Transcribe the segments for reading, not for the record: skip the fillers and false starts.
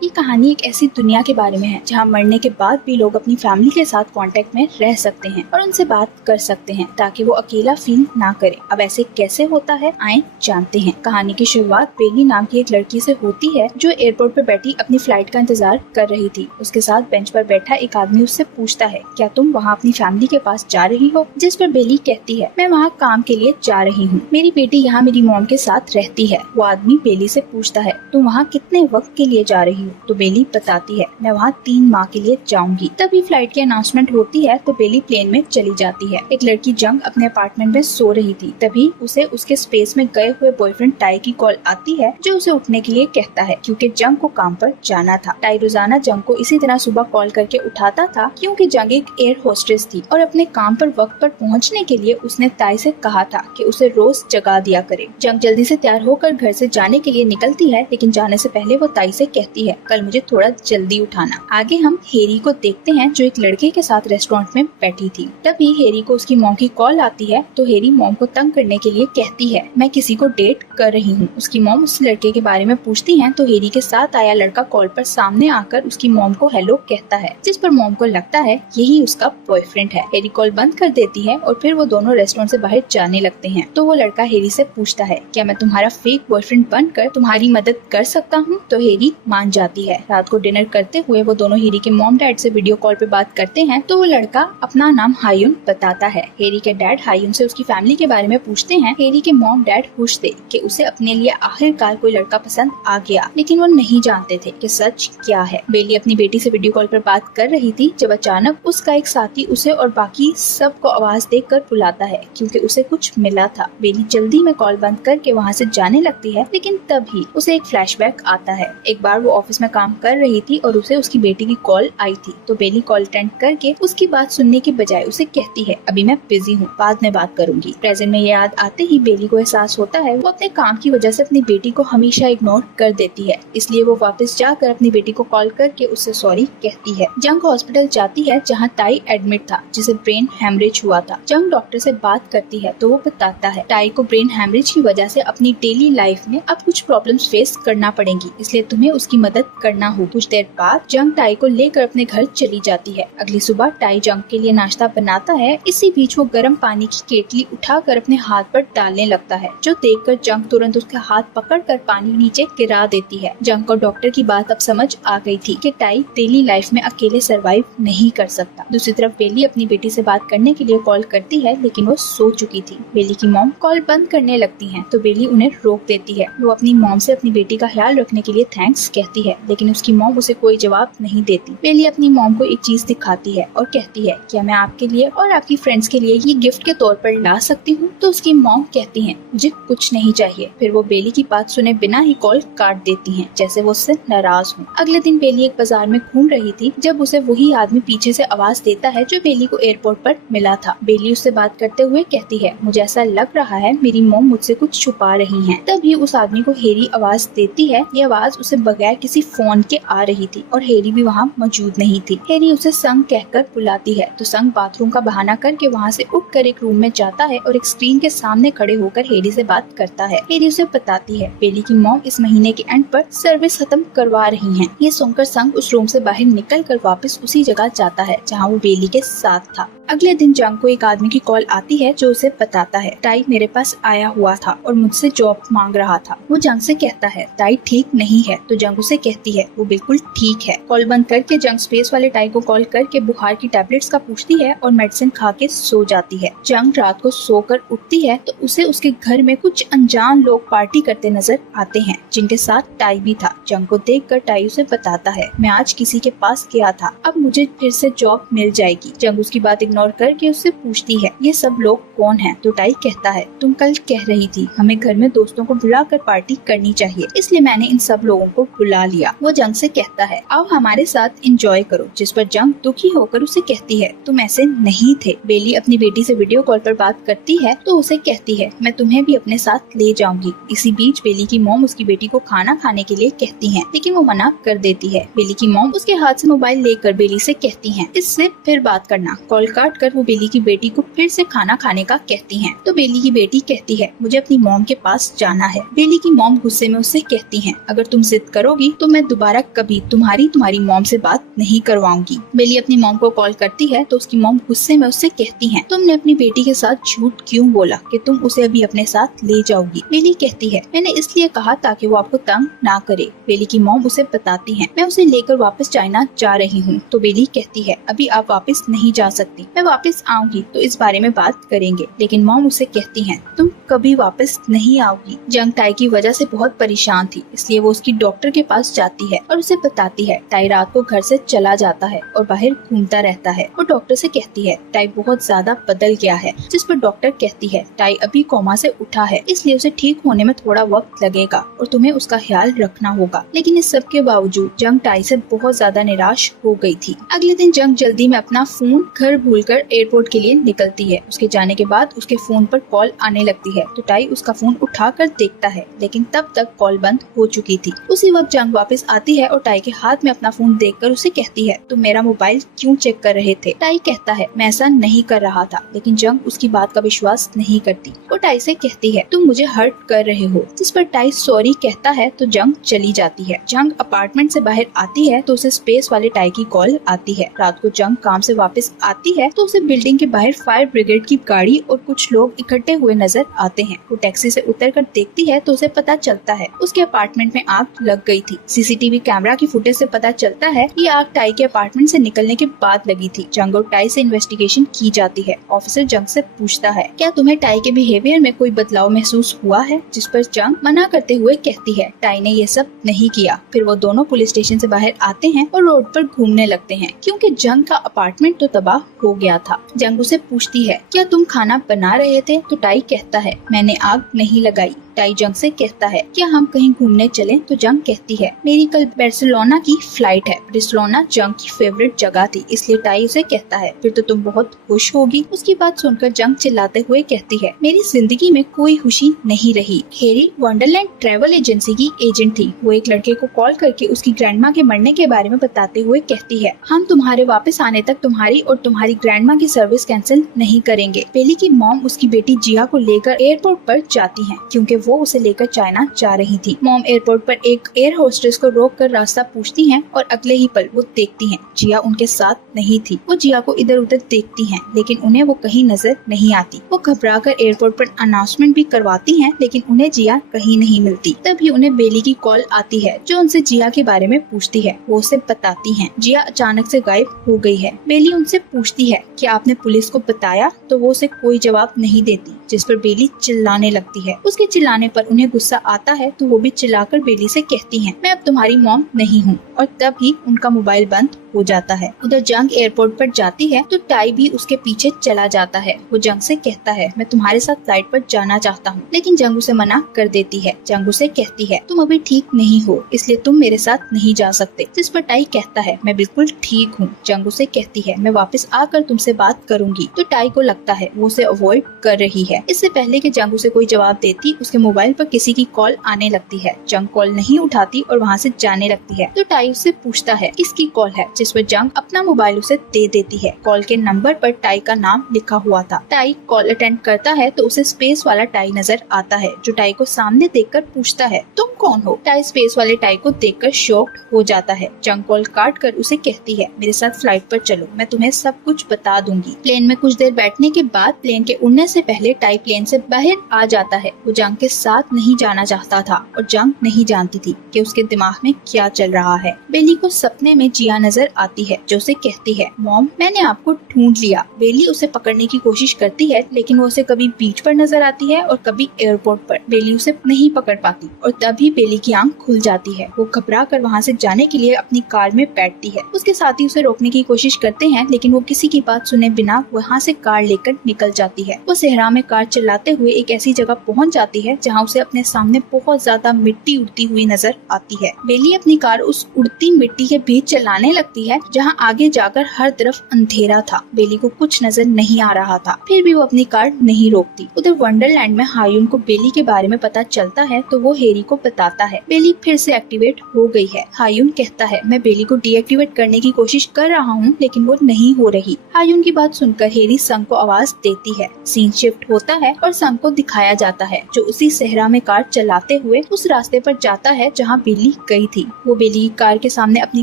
ये कहानी एक ऐसी दुनिया के बारे में है जहाँ मरने के बाद भी लोग अपनी फैमिली के साथ कांटेक्ट में रह सकते हैं और उनसे बात कर सकते हैं ताकि वो अकेला फील ना करे। अब ऐसे कैसे होता है, आए जानते हैं। कहानी की शुरुआत बेली नाम की एक लड़की से होती है जो एयरपोर्ट पर बैठी अपनी फ्लाइट का इंतजार कर रही थी। उसके साथ बेंच पर बैठा एक आदमी उससे पूछता है, क्या तुम वहाँ अपनी फैमिली के पास जा रही हो? जिस पर बेली कहती है, मैं वहाँ काम के लिए जा रही हूँ, मेरी बेटी यहाँ मेरी मॉम के साथ रहती है। वो आदमी बेली से पूछता है, तुम वहाँ कितने वक्त के लिए जा रही हो? तो बेली बताती है, मैं वहाँ 3 माह के लिए जाऊंगी। तभी फ्लाइट की अनाउंसमेंट होती है तो बेली प्लेन में चली जाती है। एक लड़की जंग अपने अपार्टमेंट में सो रही थी। तभी उसे उसके स्पेस में गए हुए बॉयफ्रेंड टाई की कॉल आती है जो उसे उठने के लिए कहता है क्योंकि जंग को काम पर जाना था। टाई रोजाना जंग को इसी तरह सुबह कॉल करके उठाता था क्योंकि जंग एक एयर होस्टेस थी और अपने काम पर वक्त पर पहुँचने के लिए उसने टाई से कहा था कि उसे रोज जगा दिया करे। जंग जल्दी से तैयार होकर घर से जाने के लिए निकलती है, लेकिन जाने से पहले वो टाई से कहती है, कल मुझे थोड़ा जल्दी उठाना। आगे हम हेरी को देखते हैं जो एक लड़के के साथ रेस्टोरेंट में बैठी थी। तभी हेरी को उसकी मॉम की कॉल आती है तो हेरी मॉम को तंग करने के लिए कहती है, मैं किसी को डेट कर रही हूँ। उसकी मॉम उस लड़के के बारे में पूछती है तो हेरी के साथ आया लड़का कॉल पर सामने आकर उसकी मॉम को हेलो कहता है, जिस पर मॉम को लगता है यही उसका बॉयफ्रेंड है। हेरी कॉल बंद कर देती है और फिर वो दोनों रेस्टोरेंट से बाहर जाने लगते हैं। तो वो लड़का हेरी से पूछता है, क्या मैं तुम्हारा फेक बॉयफ्रेंड बनकर तुम्हारी मदद कर सकता हूँ? तो हेरी मान जाती है। रात को डिनर करते हुए वो दोनों हेरी के मॉम डैड से वीडियो कॉल पे बात करते हैं तो वो लड़का अपना नाम हायुन बताता है। हेरी के डैड हायुन से उसकी फैमिली के बारे में पूछते हैं। हेरी के मॉम डैड खुश थे कि उसे अपने लिए आखिरकार कोई लड़का पसंद आ गया, लेकिन वो नहीं जानते थे कि सच क्या है। बेली अपनी बेटी से वीडियो कॉल पर बात कर रही थी जब अचानक उसका एक साथी उसे और बाकी सबको आवाज देकर बुलाता है क्योंकि उसे कुछ मिला था। बेली जल्दी में कॉल बंद करके वहाँ से जाने लगती है, लेकिन तभी उसे एक फ्लैशबैक आता है। एक बार वो ऑफिस में काम कर रही थी और उसे उसकी बेटी की कॉल आई थी तो बेली कॉल अटेंड करके उसकी बात सुनने के बजाय उसे कहती है, अभी मैं बिजी हूँ, बाद में बात करूंगी। प्रेजेंट में ये याद आते ही बेली को एहसास होता है वो अपने काम की वजह से अपनी बेटी को हमेशा इग्नोर कर देती है। इसलिए वो वापस जाकर अपनी बेटी को कॉल करके उससे सॉरी कहती है। जंग हॉस्पिटल जाती है जहाँ टाई एडमिट था जिसे ब्रेन हेमरेज हुआ था। जंग डॉक्टर से बात करती है तो वो बताता है टाई को ब्रेन हेमरेज की वजह से अपनी डेली लाइफ में अब कुछ प्रॉब्लम्स फेस करना पड़ेंगी, इसलिए तुम्हें उसकी मदद करना हो। कुछ देर बाद जंग टाई को लेकर अपने घर चली जाती है। अगली सुबह टाई जंग के लिए नाश्ता बनाता है। इसी बीच वो गर्म पानी की केटली उठाकर अपने हाथ पर डालने लगता है, जो देखकर जंग तुरंत उसका हाथ पकड़कर पानी नीचे गिरा देती है। जंग को डॉक्टर की बात अब समझ आ गई थी कि टाई डेली लाइफ में अकेले सरवाइव नहीं कर सकता। दूसरी तरफ बेली अपनी बेटी से बात करने के लिए कॉल करती है, लेकिन वो सो चुकी थी। बेली की मॉम कॉल बंद करने लगती है तो बेली उन्हें रोक देती है। वो अपनी मॉम से अपनी बेटी का ख्याल रखने के लिए थैंक्स कहती है, लेकिन उसकी मॉम उसे कोई जवाब नहीं देती। बेली अपनी मॉम को एक चीज दिखाती है और कहती है, क्या मैं आपके लिए और आपकी फ्रेंड्स के लिए ये गिफ्ट के तौर पर ला सकती हूँ? तो उसकी मॉम कहती है, मुझे कुछ नहीं चाहिए। फिर वो बेली की बात सुने बिना ही कॉल काट देती है, जैसे वो उससे नाराज हो। अगले दिन बेली एक बाजार में घूम रही थी जब उसे वही आदमी पीछे से आवाज देता है जो बेली को एयरपोर्ट पर मिला था। बेली उससे बात करते हुए कहती है, मुझे ऐसा लग रहा है मेरी मॉम मुझसे कुछ छुपा रही है। तभी उस आदमी को हेरी आवाज देती है। ये आवाज उसे बगैर किसी फोन के आ रही थी और हेरी भी वहाँ मौजूद नहीं थी। हेरी उसे संग कहकर बुलाती है तो संग बाथरूम का बहाना करके वहाँ से उठकर एक रूम में जाता है और एक स्क्रीन के सामने खड़े होकर हेरी से बात करता है। हेरी उसे बताती है बेली की मॉम इस महीने के एंड पर सर्विस खत्म करवा रही हैं। ये सुनकर संग उस रूम से बाहर निकलकर वापस उसी जगह जाता है जहाँ वो बेली के साथ था। अगले दिन जंग को एक आदमी की कॉल आती है जो उसे बताता है, टाई मेरे पास आया हुआ था और मुझसे जॉब मांग रहा था। वो जंग से कहता है टाई ठीक नहीं है तो जंग उसे कहती है वो बिल्कुल ठीक है। कॉल बंद करके जंग स्पेस वाले टाई को कॉल करके बुखार की टैबलेट्स का पूछती है और मेडिसिन खा के सो जाती है। जंग रात को सोकर उठती है तो उसे उसके घर में कुछ अनजान लोग पार्टी करते नजर आते हैं जिनके साथ टाई भी था। जंग को देखकर टाई उसे बताता है, मैं आज किसी के पास गया था, अब मुझे फिर से जॉब मिल जाएगी। जंग उसकी बात इग्नोर करके उससे पूछती है, ये सब लोग कौन हैं? तो टाई कहता है, तुम कल कह रही थी हमें घर में दोस्तों को बुलाकर पार्टी करनी चाहिए, इसलिए मैंने इन सब लोगों को बुला लिया। वो जंग से कहता है, आओ हमारे साथ एंजॉय करो। जिस पर जंग दुखी होकर उसे कहती है, तुम ऐसे नहीं थे। बेली अपनी बेटी से वीडियो कॉल पर बात करती है तो उसे कहती है, मैं तुम्हें भी अपने साथ ले जाऊंगी। इसी बीच बेली की मॉम उसकी बेटी को खाना खाने के लिए कहती है, लेकिन वो मना कर देती है। बेली की मॉम उसके हाथ से मोबाइल लेकर बेली से कहती है, इससे फिर बात करना। कॉल काट कर वो बेली की बेटी को फिर से खाना खाने का कहती हैं। तो बेली की बेटी कहती है, मुझे अपनी मॉम के पास जाना है। बेली की मॉम गुस्से में उससे कहती हैं, अगर तुम जिद करोगी तो मैं दोबारा कभी तुम्हारी मॉम से बात नहीं करवाऊंगी। बेली अपनी मॉम को कॉल करती है तो उसकी मॉम गुस्से में उससे कहती है, तुमने अपनी बेटी के साथ झूठ क्यों बोला कि तुम उसे अभी अपने साथ ले जाओगी। बेली कहती है, मैंने इसलिए कहा ताकि वो आपको तंग ना करे। बेली की मॉम उसे बताती है, मैं उसे लेकर वापस चाइना जा रही हूँ। तो बेली कहती है, अभी आप वापस नहीं जा सकती, मैं वापस आऊंगी तो इस बारे में बात करेंगे। लेकिन मॉम उसे कहती है, तुम कभी वापस नहीं आओगी। जंग टाई की वजह से बहुत परेशान थी, इसलिए वो उसकी डॉक्टर के पास जाती है और उसे बताती है। टाई रात को घर से चला जाता है और बाहर घूमता रहता है। वो डॉक्टर से कहती है, टाई बहुत ज्यादा बदल गया है। जिस पर डॉक्टर कहती है, टाई अभी कोमा से उठा है, इसलिए उसे ठीक होने में थोड़ा वक्त लगेगा और तुम्हें उसका ख्याल रखना होगा। लेकिन इस सब के बावजूद जंग टाई से बहुत ज्यादा निराश हो गई थी। अगले दिन जंग जल्दी में अपना फोन घर भूलकर एयरपोर्ट के लिए निकलती है। उसके जाने के बाद उसके फोन पर कॉल आने लगती है तो टाई उसका फोन उठाकर देखता है, लेकिन तब तक कॉल बंद हो चुकी थी। उसी वक्त जंग वापस आती है और टाई के हाथ में अपना फोन देखकर उसे कहती है, तुम मेरा मोबाइल क्यों चेक कर रहे थे। टाई कहता है, मैं ऐसा नहीं कर रहा था। लेकिन जंग उसकी बात का विश्वास नहीं करती। वो टाई से कहती है, तुम मुझे हर्ट कर रहे हो। जिस पर टाई सॉरी कहता है तो जंग चली जाती है। जंग अपार्टमेंट से बाहर आती है तो उसे स्पेस वाले टाई की कॉल आती है। रात को जंग काम से वापस आती है तो उसे बिल्डिंग के बाहर फायर ब्रिगेड की गाड़ी और कुछ लोग इकट्ठे हुए नजर आते हैं। वो टैक्सी से उतरकर देखती है तो उसे पता चलता है उसके अपार्टमेंट में आग लग गई थी। सीसीटीवी कैमरा की फुटेज से पता चलता है ये आग टाई के अपार्टमेंट से निकलने के बाद लगी थी। जंग और टाई से इन्वेस्टिगेशन की जाती है। ऑफिसर जंग से पूछता है, क्या तुम्हें टाई के बिहेवियर में कोई बदलाव महसूस हुआ है। जिस पर जंग मना करते हुए कहती है, टाई ने ये सब नहीं किया। फिर वो दोनों पुलिस स्टेशन से बाहर आते हैं और रोड पर घूमने लगते हैं क्योंकि जंग का अपार्टमेंट तो तबाह हो गया था। जंग उसे पूछती है, क्या तुम खाना बना रहे थे। तो टाई कहता है, मैंने आग नहीं लगाई। टाई जंग से कहता है, क्या हम कहीं घूमने चलें। तो जंग कहती है, मेरी कल बार्सिलोना की फ्लाइट है। बार्सिलोना जंग की फेवरेट जगह थी, इसलिए टाई उसे कहता है, फिर तो तुम बहुत खुश होगी। उसकी बात सुनकर जंग चिल्लाते हुए कहती है, मेरी जिंदगी में कोई खुशी नहीं रही। हेरी वंडरलैंड ट्रैवल एजेंसी की एजेंट थी। वो एक लड़के को कॉल करके उसकी ग्रैंडमा के मरने के बारे में बताते हुए कहती है, हम तुम्हारे वापस आने तक तुम्हारी और तुम्हारी ग्रैंडमा की सर्विस कैंसिल नहीं करेंगे। बेली की मॉम उसकी बेटी जिया को लेकर एयरपोर्ट पर जाती है क्योंकि वो उसे लेकर चाइना जा रही थी। मॉम एयरपोर्ट पर एक एयर होस्टेस को रोककर रास्ता पूछती हैं और अगले ही पल वो देखती हैं जिया उनके साथ नहीं थी। वो जिया को इधर उधर देखती हैं लेकिन उन्हें वो कहीं नजर नहीं आती। वो घबराकर एयरपोर्ट पर अनाउंसमेंट भी करवाती हैं लेकिन उन्हें जिया कहीं नहीं मिलती। तभी उन्हें बेली की कॉल आती है जो उनसे जिया के बारे में पूछती है। वो उसे बताती हैं जिया अचानक से गायब हो गई है। बेली उनसे पूछती है, क्या आपने पुलिस को बताया। तो वो उसे कोई जवाब नहीं देती। जिस पर बेली चिल्लाने लगती है। उसके चिल्लाने पर उन्हें गुस्सा आता है तो वो भी चिल्लाकर बेली से कहती हैं, मैं अब तुम्हारी मॉम नहीं हूँ। और तभी उनका मोबाइल बंद हो जाता है। उधर जंग एयरपोर्ट पर जाती है तो टाई भी उसके पीछे चला जाता है। वो जंग से कहता है, मैं तुम्हारे साथ फ्लाइट पर जाना चाहता हूँ। लेकिन जंग उसे मना कर देती है। जंग उसे कहती है, तुम अभी ठीक नहीं हो इसलिए तुम मेरे साथ नहीं जा सकते। जिस पर टाई कहता है, मैं बिल्कुल ठीक हूँ। जंग उसे कहती है, मैं वापस आकर तुमसे बात करूंगी। तो टाई को लगता है वो उसे अवॉइड कर रही है। इससे पहले कि जंग उसे कोई जवाब देती उसके मोबाइल पर किसी की कॉल आने लगती है। जंग कॉल नहीं उठाती और वहाँ से जाने लगती है। तो टाई उससे पूछता है, किसकी कॉल है। जिस पर जंग अपना मोबाइल उसे दे देती है। कॉल के नंबर पर टाई का नाम लिखा हुआ था। टाई कॉल अटेंड करता है तो उसे स्पेस वाला टाई नजर आता है जो टाई को सामने देखकर पूछता है, तुम कौन हो। टाई स्पेस वाले टाई को देखकर शॉक्ड हो जाता है। जंग कॉल काट कर उसे कहती है, मेरे साथ फ्लाइट पर चलो, मैं तुम्हें सब कुछ बता दूंगी। प्लेन में कुछ देर बैठने के बाद प्लेन के उड़ने से पहले टाई प्लेन से बाहर आ जाता है। वो जंग के साथ नहीं जाना चाहता था और जंग नहीं जानती थी कि उसके दिमाग में क्या चल रहा है। बेली को सपने में जिया नजर आती है जो उसे कहती है, मॉम मैंने आपको ढूंढ लिया। बेली उसे पकड़ने की कोशिश करती है लेकिन वो उसे कभी बीच पर नजर आती है और कभी एयरपोर्ट पर। बेली उसे नहीं पकड़ पाती और तभी बेली की आंख खुल जाती है। वो घबरा कर वहाँ से जाने के लिए अपनी कार में बैठती है। उसके साथी उसे रोकने की कोशिश करते हैं लेकिन वो किसी की बात सुने बिना वहाँ से कार लेकर निकल जाती है। वो सहरा में कार चलाते हुए एक ऐसी जगह पहुँच जाती है जहाँ उसे अपने सामने बहुत ज्यादा मिट्टी उड़ती हुई नजर आती है। बेली अपनी कार उस उड़ती मिट्टी के बीच चलाने लगती है जहाँ आगे जाकर हर तरफ अंधेरा था। बेली को कुछ नजर नहीं आ रहा था, फिर भी वो अपनी कार नहीं रोकती। उधर वंडरलैंड में हायून को बेली के बारे में पता चलता है तो वो हेरी को बताता है। बेली फिर से एक्टिवेट हो गई है। हायून कहता है, मैं बेली को डीएक्टिवेट करने की कोशिश कर रहा हूँ लेकिन वो नहीं हो रही। हायून की बात सुनकर हेरी संग को आवाज देती है। सीन शिफ्ट होता है और संग को दिखाया जाता है जो उसी सहरा में कार चलाते हुए उस रास्ते पर जाता है जहाँ बेली गई थी। वो बेली की कार के सामने अपनी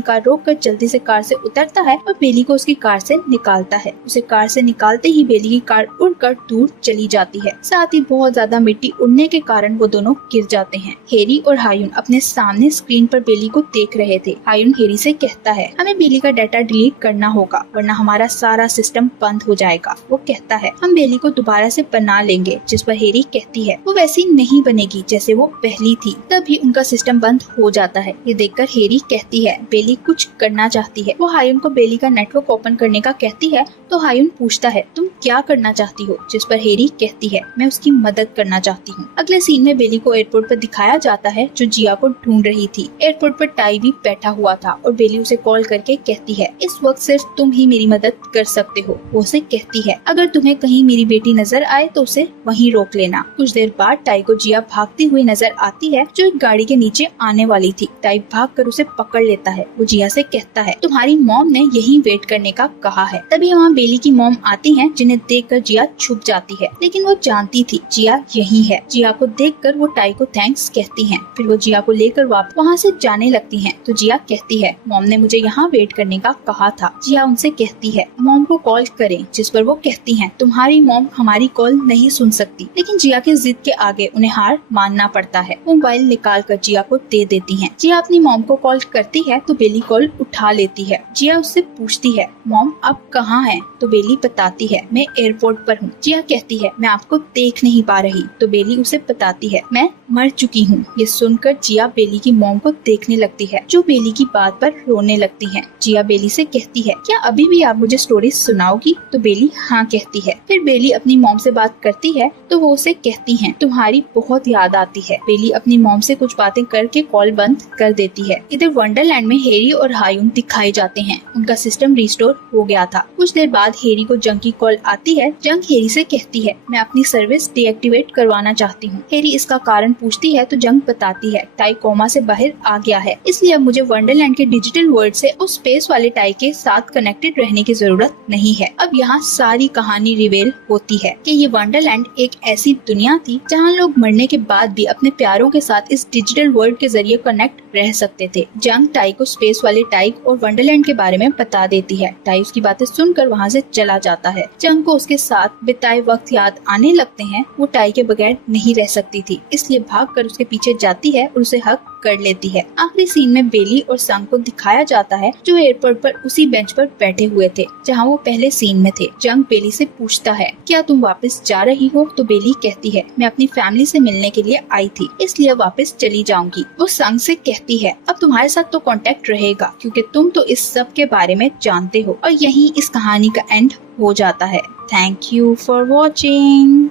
कार रोककर जल्दी से कार से उतरता है और बेली को उसकी कार से निकालता है। उसे कार से निकालते ही बेली की कार उड़कर दूर चली जाती है। साथ ही बहुत ज्यादा मिट्टी उड़ने के कारण वो दोनों गिर जाते हैं। हेरी और हायुन अपने सामने स्क्रीन पर बेली को देख रहे थे। हायुन हेरी से कहता है, हमें बेली का डाटा डिलीट करना होगा वरना हमारा सारा सिस्टम बंद हो जाएगा। वो कहता है, हम बेली को दोबारा से बना लेंगे, जिस पर हेरी कहती है वो वैसी नहीं बनेगी जैसे वो पहली थी। तभी उनका सिस्टम बंद हो जाता है। ये देखकर हेरी कहती है बेली कुछ करना चाहती है। वो हायुन को बेली का नेटवर्क ओपन करने का कहती है तो हायुन पूछता है, तुम क्या करना चाहती हो? जिस पर हेरी कहती है, मैं उसकी मदद करना चाहती हूँ। अगले सीन में बेली को एयरपोर्ट पर दिखाया जाता है जो जिया को ढूंढ रही थी। एयरपोर्ट पर टाई भी बैठा हुआ था और बेली उसे कॉल करके कहती है, इस वक्त सिर्फ तुम ही मेरी मदद कर सकते हो। वो उसे कहती है, अगर तुम्हें कहीं मेरी बेटी नजर आए तो उसे वहीं रोक लेना। कुछ देर बाद टाई को जिया भागती हुई नजर आती है जो एक गाड़ी के नीचे आने वाली थी। टाई भागकर उसे पकड़ लेता है। वो जिया से कहता है, तुम्हारी मॉम ने यहीं वेट करने का कहा है। तभी वहाँ बेली की मॉम आती है जिन्हें देखकर जिया छुप जाती है, लेकिन वो जानती थी जिया यही है। जिया को देखकर वो टाई को थैंक्स कहती हैं। फिर वो जिया को लेकर वापस वहाँ से जाने लगती हैं। तो जिया कहती है, मॉम ने मुझे यहाँ वेट करने का कहा था। जिया उनसे कहती है मॉम को कॉल करें, जिस पर वो कहती हैं, तुम्हारी मॉम हमारी कॉल नहीं सुन सकती। लेकिन जिया की जिद के आगे उन्हें हार मानना पड़ता है। वो मोबाइल निकाल कर जिया को दे देती हैं। जिया अपनी मॉम को कॉल करती है तो बेली कॉल उठा लेती है। जिया उससे पूछती है, मॉम आप कहाँ हैं? तो बेली बताती है, मैं एयरपोर्ट पर हूँ। जिया कहती है, मैं आपको देख नहीं पा रही। तो बेली उसे बताती है, मैं मर चुकी हूँ। ये सुनकर जिया बेली की मॉम को देखने लगती है जो बेली की बात पर रोने लगती है। जिया बेली से कहती है, क्या अभी भी आप मुझे स्टोरी सुनाओगी? तो बेली हाँ कहती है। फिर बेली अपनी मॉम से बात करती है तो वो उसे कहती है, तुम्हारी बहुत याद आती है। बेली अपनी मॉम से कुछ बातें करके कॉल बंद कर देती है। इधर वंडरलैंड में हेरी और हायुन दिखाए जाते हैं। उनका सिस्टम रिस्टोर हो गया था। कुछ देर बाद हेरी को जंग की कॉल आती है। जंग हेरी से कहती है, मैं अपनी सर्विस डीएक्टिवेट करवाना चाहती हूँ। हेरी इसका कारण पूछती है तो जंग बताती है, टाई कोमा से बाहर आ गया है, इसलिए अब मुझे वंडरलैंड के डिजिटल वर्ल्ड से उस स्पेस वाले टाई के साथ कनेक्टेड रहने की जरूरत नहीं है। अब यहाँ सारी कहानी रिवेल होती है कि ये वंडरलैंड एक ऐसी दुनिया थी जहाँ लोग मरने के बाद भी अपने प्यारों के साथ इस डिजिटल वर्ल्ड के जरिए कनेक्ट रह सकते थे। जंग टाई को स्पेस वाले टाई और वंडरलैंड के बारे में बता देती है। टाई उसकी बातें सुनकर वहाँ से चला जाता है। जंग को उसके साथ बिताए वक्त याद आने लगते हैं। वो टाई के बगैर नहीं रह सकती थी, इसलिए भागकर उसके पीछे जाती है और उसे हक कर लेती है। आखिरी सीन में बेली और संग को दिखाया जाता है जो एयरपोर्ट पर उसी बेंच पर बैठे हुए थे जहां वो पहले सीन में थे। जंग बेली से पूछता है, क्या तुम वापस जा रही हो? तो बेली कहती है, मैं अपनी फैमिली से मिलने के लिए आई थी, इसलिए वापस चली जाऊंगी। वो संग से कहती है, अब तुम्हारे साथ तो कांटेक्ट रहेगा क्योंकि तुम तो इस सब के बारे में जानते हो। और यही इस कहानी का एंड हो जाता है। Thank you for watching.